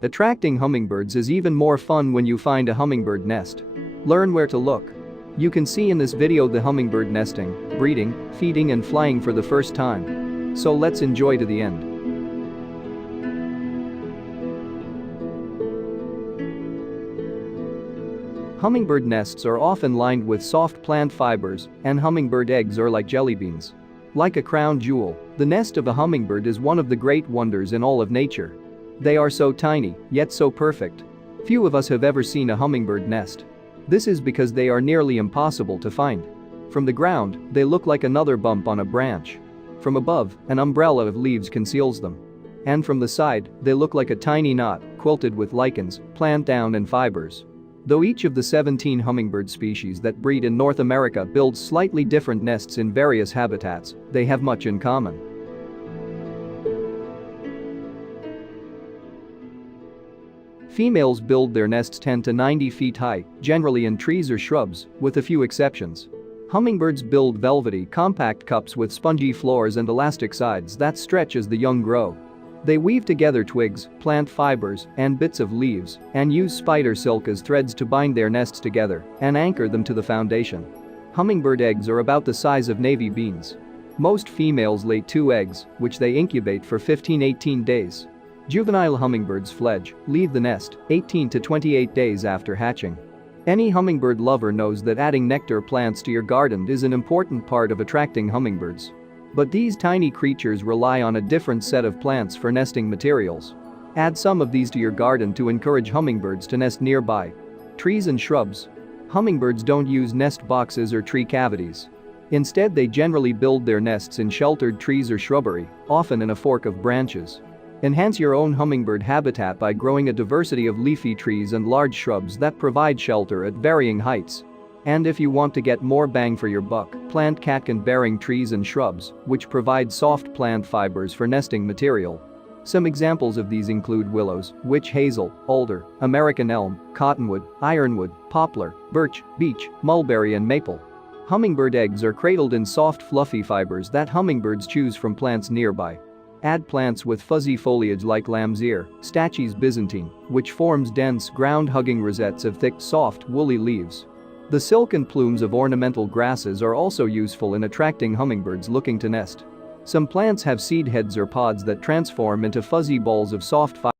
Attracting hummingbirds is even more fun when you find a hummingbird nest. Learn where to look. You can see in this video the hummingbird nesting, breeding, feeding and flying for the first time. So let's enjoy to the end. Hummingbird nests are often lined with soft plant fibers, and hummingbird eggs are like jelly beans. Like a crown jewel, the nest of a hummingbird is one of the great wonders in all of nature. They are so tiny, yet so perfect. Few of us have ever seen a hummingbird nest. This is because they are nearly impossible to find. From the ground, they look like another bump on a branch. From above, an umbrella of leaves conceals them. And from the side, they look like a tiny knot, quilted with lichens, plant down and fibers. Though each of the 17 hummingbird species that breed in North America builds slightly different nests in various habitats, they have much in common. Females build their nests 10 to 90 feet high, generally in trees or shrubs, with a few exceptions. Hummingbirds build velvety, compact cups with spongy floors and elastic sides that stretch as the young grow. They weave together twigs, plant fibers, and bits of leaves, and use spider silk as threads to bind their nests together and anchor them to the foundation. Hummingbird eggs are about the size of navy beans. Most females lay 2 eggs, which they incubate for 15-18 days. Juvenile hummingbirds fledge, leave the nest, 18 to 28 days after hatching. Any hummingbird lover knows that adding nectar plants to your garden is an important part of attracting hummingbirds. But these tiny creatures rely on a different set of plants for nesting materials. Add some of these to your garden to encourage hummingbirds to nest nearby. Trees and shrubs. Hummingbirds don't use nest boxes or tree cavities. Instead, they generally build their nests in sheltered trees or shrubbery, often in a fork of branches. Enhance your own hummingbird habitat by growing a diversity of leafy trees and large shrubs that provide shelter at varying heights. And if you want to get more bang for your buck, plant catkin-bearing trees and shrubs, which provide soft plant fibers for nesting material. Some examples of these include willows, witch hazel, alder, American elm, cottonwood, ironwood, poplar, birch, beech, mulberry and maple. Hummingbird eggs are cradled in soft fluffy fibers that hummingbirds choose from plants nearby. Add plants with fuzzy foliage like lamb's ear, Stachys byzantine, which forms dense, ground-hugging rosettes of thick, soft, woolly leaves. The silken plumes of ornamental grasses are also useful in attracting hummingbirds looking to nest. Some plants have seed heads or pods that transform into fuzzy balls of soft fiber.